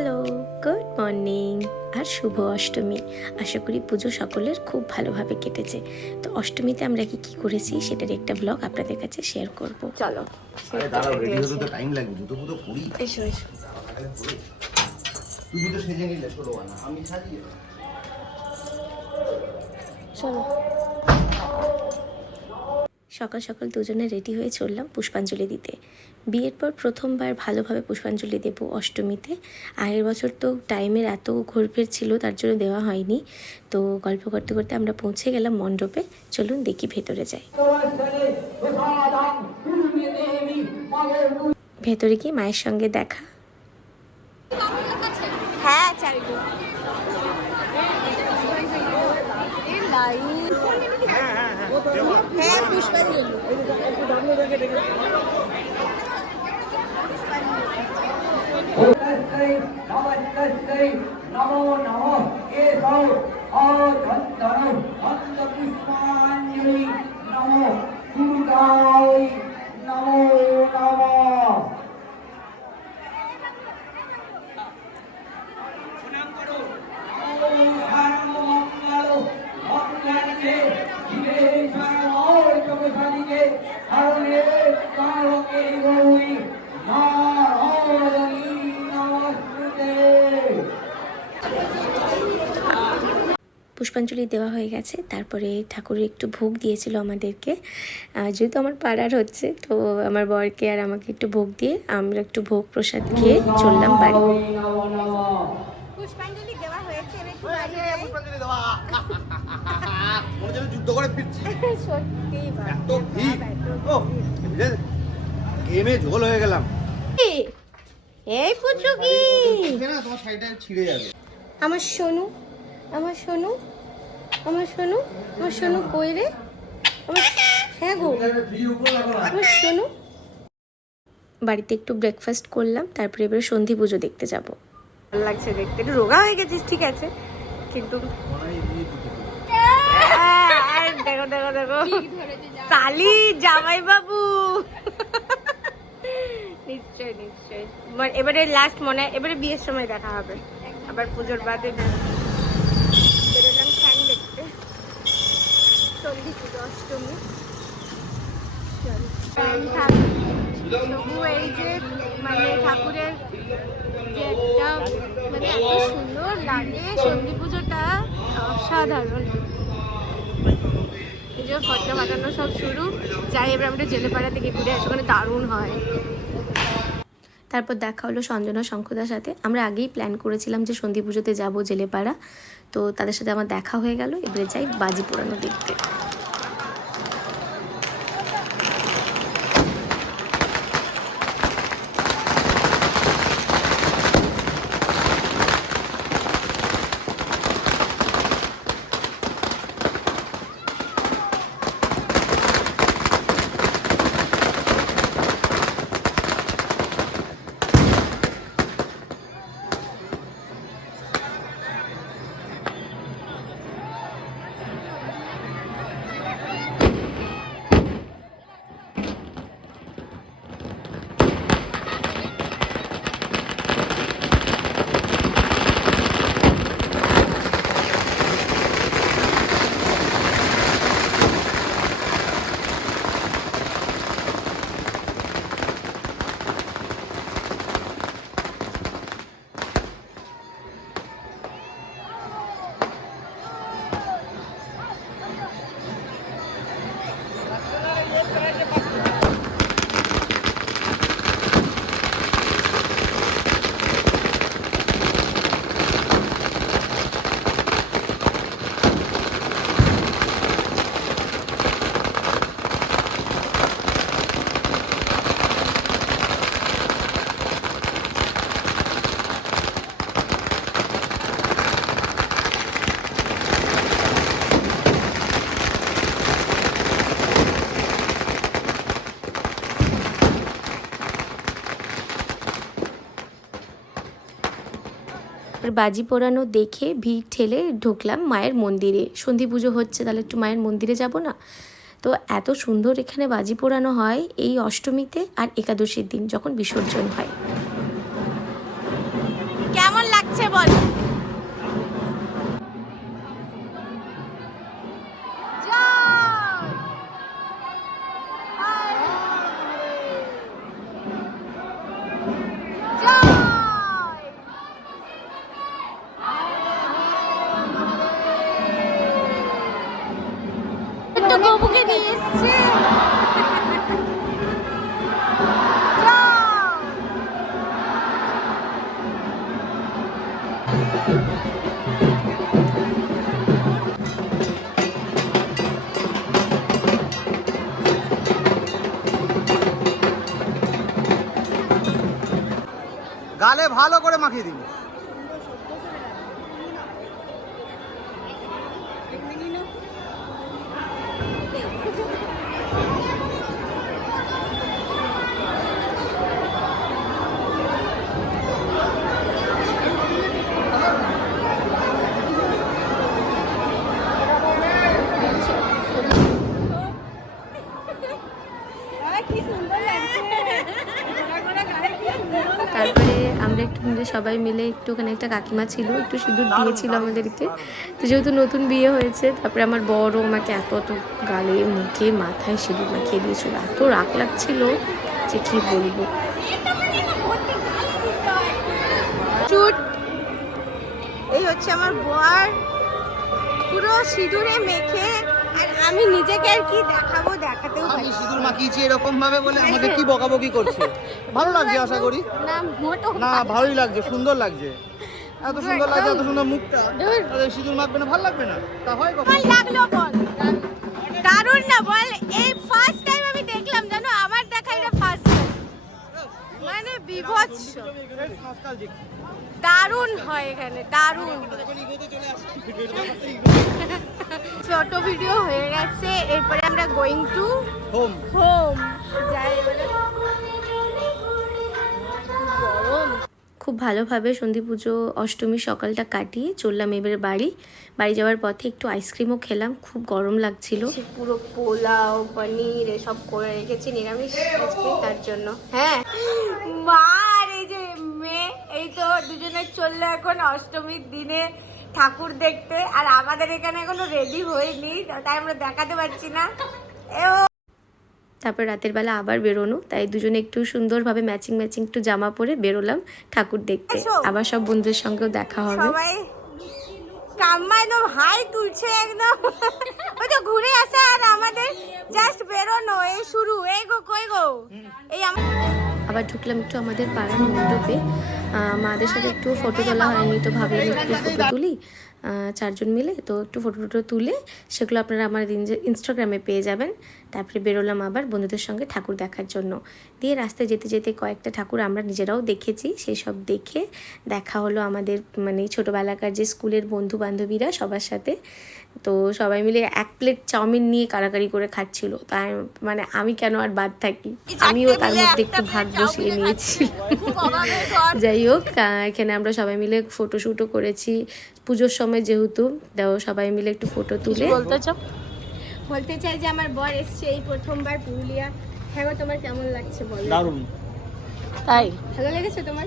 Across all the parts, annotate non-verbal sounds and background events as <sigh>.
Hello good morning আর শুভ অষ্টমী। আশা করি পুজো সকলের খুব ভালোভাবে কেটেছে। তো অষ্টমীতে আমরা কি কি করেছি সেটার একটা ব্লগ আপনাদের কাছে শেয়ার করব। চলো। আরে দাঁড়াও রেডি হতে তো টাইম লাগবে জুতো ফুতো পরি। এসো এসো। তুমি তো সেজে নিলে ছোট আমি সাজিয়ে চলো। সকাল সকাল দুজনে রেডি হয়ে চললাম পুষ্পাঞ্জলি দিতে। বিয়ের পর প্রথমবার ভালোভাবে পুষ্পাঞ্জলি দেবো অষ্টমীতে। আগের বছর তো টাইমের এত ঘোরফের ছিল, তার জন্য দেওয়া হয়নি। তো গল্প করতে করতে আমরা পৌঁছে গেলাম মণ্ডপে। চলুন দেখি ভেতরে যাই। ভেতরে গিয়ে মায়ের সঙ্গে দেখা। হ্যাঁ হ্যাঁ পুষ্পাঞ্জলি নমস্কার নমো নমঃ কেশব অধন্তন অন্ত পুষ্পাঞ্জলি নমো দুর্গায় নমো নমঃ পুষ্পাঞ্জলি দেওয়া হয়ে গেছে। তারপরে ঠাকুরের একটু ভোগ দিয়েছিল আমাদেরকে। যেহেতু আমার পাড়ার হচ্ছে তো আমার বরকে আর আমাকে একটু ভোগ দিয়ে আমরা একটু ভোগ প্রসাদ খেয়ে চললাম বাড়ি। নমো পুষ্পাঞ্জলি দেওয়া হয়েছে এবার একটু বাড়ি <laughs> মনে হচ্ছে আমি যুদ্ধ করে ফিরছি। <laughs> সত্যি এত ভিড়। ও গেমে ঝোল হয়ে গেলাম। এই আমার সোনু আমার সোনু। আমার সোনু আমার সোনু কই রে? হ্যাঁ গো। আমার সোনু। বাড়িতে একটু ব্রেকফাস্ট করলাম তারপরে এবারে সন্ধি পুজো দেখতে যাব। ভালো লাগছে দেখতে। একটু রোগা হয়ে গেছিস ঠিক আছে। কিন্তু আহ, দেখো দেখো দেখো। কালি জামাই বাবু নিশ্চয় নিশ্চয় এবারে লাস্ট মনে হয় এবারে বিয়ের সময় দেখা হবে। আবার পুজোর বাদে বেরোলাম ফ্যান দেখতে সন্ধি পুজো অষ্টমী এই যে মানে ঠাকুরের মানে এত সুন্দর লাগে সন্ধি পুজোটা অসাধারণ এই যে ফাটানো সব শুরু যাই এবার আমরা জেলেপাড়া থেকে ঘুরে আসি ওখানে দারুণ হয় তারপর দেখা হলো সঞ্জনা শঙ্খদার সাথে। আমরা আগেই প্ল্যান করেছিলাম যে সন্ধি পুজোতে যাব জেলেপাড়া। তো তাদের সাথে আমার দেখা হয়ে গেল। এবারে যাই বাজি পোড়ানো দেখতে। বাজি পোড়ানো দেখে ভিড় ঠেলে ঢুকলাম মায়ের মন্দিরে। সন্ধি পুজো হচ্ছে, তাহলে একটু মায়ের মন্দিরে যাব না? তো এত সুন্দর এখানে বাজি পোড়ানো হয় এই অষ্টমীতে আর একাদশীর দিন, যখন বিসর্জন হয়। ভালো করে মাখিয়ে দিন তারপরে একটু মিলে সবাই মিলে একটুখানি একটা কাকিমা ছিল একটু সিঁদুর দিয়েছিল আমাদেরকে। তো যেহেতু নতুন বিয়ে হয়েছে তারপরে আমার বড় আমাকে এত এত গালে মুখে মাথায় সিঁদুর মাখিয়ে দিয়েছিল। এত রাগ লাগছিল যে কি বলব। চুট। এই হচ্ছে আমার বর। পুরো সিঁদুরে মেখে আর আমি নিজেকে আর কি দেখাবো দেখাতেও পারি সিঁদুর মাখিয়েছি এরকম ভাবে বলে আমাকে কি বকাবকি করছে? <laughs> ভালো লাগছে আশা করি? না ভালোই লাগছে সুন্দর লাগছে। এত সুন্দর লাগছে এত সুন্দর মুখটা। সিঁদুর মাখবে না ভালো লাগবে না? তা হয় কখন? লাগল বল। দারুণ না বল এই ফার্স্ট টাইম আমি দেখলাম জানো? আমার দেখা এটা ফার্স্ট টাইম মানে বিভৎস। দারুণ হয় এখানে দারুণ। ছোট ভিডিও হয়ে গেছে এরপরে আমরা গোয়িং টু হোম হোম যাই খুব ভালোভাবে সন্ধি পুজো অষ্টমীর সকালটা কাটিয়ে চললাম এবার বাড়ি। বাড়ি যাওয়ার পথে একটু আইসক্রিমও খেলাম, খুব গরম লাগছিল। পুরো পোলাও, পনির এসব করে রেখেছি, নিরামিষ তার জন্য। হ্যাঁ। মা এই যে মেয়ে, এই তো দুজনে চলল এখন অষ্টমীর দিনে ঠাকুর দেখতে, আর আমাদের এখানে এখনও রেডি হয়নি, তাই আমরা দেখাতে পারছি না। তারপর রাতের বেলা আবার বেরোনো। তাই দুজনে একটু সুন্দরভাবে ম্যাচিং ম্যাচিং একটু জামা পরে বেরোলাম ঠাকুর দেখতে। আবার সব বন্ধুদের সঙ্গেও দেখা হবে। কাম্মা একদম হাই তুলছে একদম। <laughs> ওই তো ঘুরে আসা আর আমাদের জাস্ট বেরোনো। এই শুরু। এই গো কই গো? এই আমার আবার ঢুকলাম একটু আমাদের পাড়ার মণ্ডপে। মাদের সাথে একটু ফটো তোলা হয়নি তো ভাবলাম একটু ফটো তুলি। চারজন মিলে তো একটু ফটো টটো তুলে সেগুলো আপনারা আমার ইন- ইনস্টাগ্রামে পেয়ে যাবেন। তারপরে বেরোলাম আবার বন্ধুদের সঙ্গে ঠাকুর দেখার জন্য। দিয়ে রাস্তায় যেতে যেতে কয়েকটা ঠাকুর আমরা নিজেরাও দেখেছি সেই সব দেখে দেখা হলো আমাদের মানে ছোটোবেলাকার যে স্কুলের বন্ধু বান্ধবীরা সবার সাথে। তো সবাই মিলে এক প্লেট চাউমিন নিয়ে কারাকারি করে খাচ্ছিল। তাই মানে আমি কেন আর বাদ থাকি? আমিও তার মধ্যে একটু ভাগ বসিয়ে নিয়েছি। যাই হোক এখানে আমরা সবাই মিলে ফটোশ্যুটও করেছি। পুজোর সময় যেহেতু তো সবাই মিলে একটু ফটো তুলে। বলতে চাও? বলতে চাই যে আমার বর এসছে এই প্রথমবার পুরুলিয়া। হ্যাঁ তোমার কেমন লাগছে বলো? দারুণ। তাই? ভালো লেগেছে তোমার?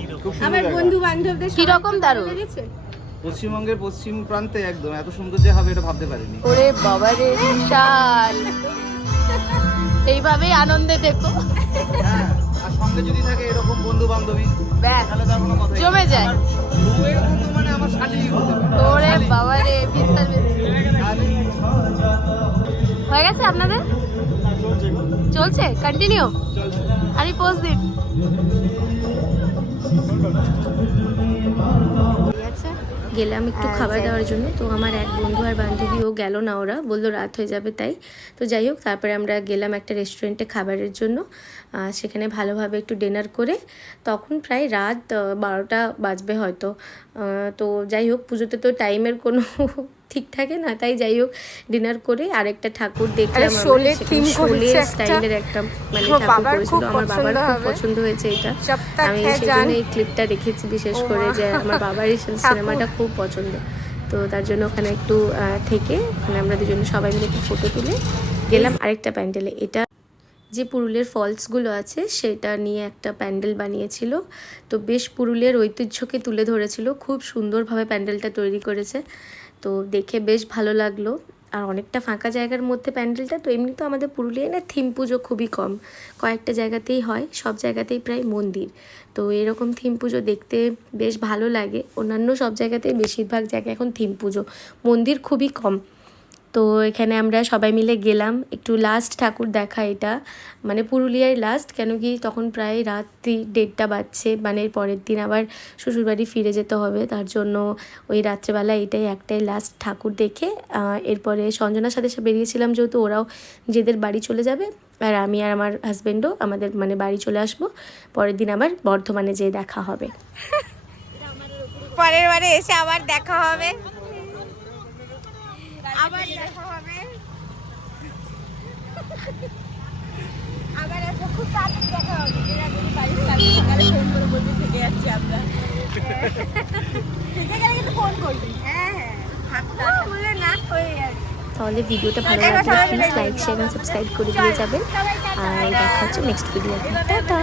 আমার। বন্ধু বান্ধবদের কি রকম দারুণ? লেগেছে। পশ্চিমবঙ্গের পশ্চিম প্রান্তে একদম এত সুন্দর যে হবে এটা ভাবতে পারিনি। ওরে বাবা রে বিশাল। এইভাবেই আনন্দে দেখো হ্যাঁ আর সঙ্গে যদি থাকে এরকম বন্ধু বান্ধবী ব্যাস। জমে যায়। ওরে বাবা রে বিস্তার। হয়ে গেছে আপনাদের? চলছে? কন্টিনিউ আমি পোস্ট দিন। গেলাম একটু হ্যাঁ, খাবার। দেওয়ার জন্য। তো আমার এক বন্ধু আর বান্ধবীও গেল না ওরা। বলল রাত হয়ে যাবে তাই। তো যাই হোক তারপরে আমরা গেলাম একটা রেস্টুরেন্টে খাবারের জন্য। সেখানে ভালোভাবে একটু ডিনার করে তখন প্রায় রাত বারোটা বাজবে হয়তো। তো যাই হোক পুজোতে তো টাইমের কোনো ঠিক থাকে না তাই যাই হোক ডিনার করে আরেকটা ঠাকুর দেখলাম শোলে। স্টাইলের একটা। মানে ঠাকুর করেছিল। আমার বাবার খুব পছন্দ হয়েছে এটা। আমি সেই জন্য এই ক্লিপটা রেখেছি বিশেষ করে যে আমার বাবার এই <laughs> সিনেমাটা খুব পছন্দ। তো তার জন্য ওখানে একটু থেকে মানে আমরা দুজনে সবাই মিলে একটু ফটো তুলে গেলাম আরেকটা প্যান্ডেলে। এটা যে পুরুলিয়ার ফলসগুলো আছে সেটা নিয়ে একটা প্যান্ডেল বানিয়েছিল। তো বেশ পুরুলিয়ার ঐতিহ্যকে তুলে ধরেছিল। খুব সুন্দরভাবে প্যান্ডেলটা তৈরি করেছে। তো দেখে বেশ ভালো লাগল। আর অনেকটা ফাঁকা জায়গার মধ্যে প্যান্ডেলটা, তো এমনি তো আমাদের পুরুলিয়ায় না থিম পুজো খুবই কম। কয়েকটা জায়গাতেই হয়, সব জায়গাতেই প্রায় মন্দির। তো এরকম থিম পুজো দেখতে বেশ ভালো লাগে। অন্যান্য সব জায়গাতেই বেশিরভাগ জায়গায় এখন থিম পুজো। মন্দির খুবই কম। তো এখানে আমরা সবাই মিলে গেলাম। একটু লাস্ট ঠাকুর দেখা এটা। মানে পুরুলিয়ার লাস্ট কেন কি তখন প্রায় রাত্রি দেড়টা বাজছে। মানে পরের দিন আবার শ্বশুরবাড়ি ফিরে যেতে হবে। তার জন্য ওই রাত্রেবেলা এটাই একটাই লাস্ট ঠাকুর দেখে এরপরে সঞ্জনার সাথে সাথে বেরিয়েছিলাম যেহেতু ওরাও নিজেদের বাড়ি চলে যাবে। আর আমি আর আমার হাজব্যান্ডও আমাদের মানে বাড়ি চলে আসব। পরের দিন আবার বর্ধমানে যেয়ে দেখা হবে। পরের বারে এসে আবার দেখা হবে। আবার দেখা হবে। আবার খুব তাড়াতাড়ি দেখা হবে। বাড়ির সকালে ফোন করে থেকে যাচ্ছি আমরা। থেকে গেলে কিন্তু ফোন করবি। হ্যাঁ হ্যাঁ। বলে না হয়ে যাবে। তাহলে ভিডিওটা ভালো এবার লাগলে প্লিজ লাইক শেয়ার এবং সাবস্ক্রাইব করে দিয়ে যাবেন। আর দেখা হচ্ছে নেক্সট ভিডিওতে টাটা।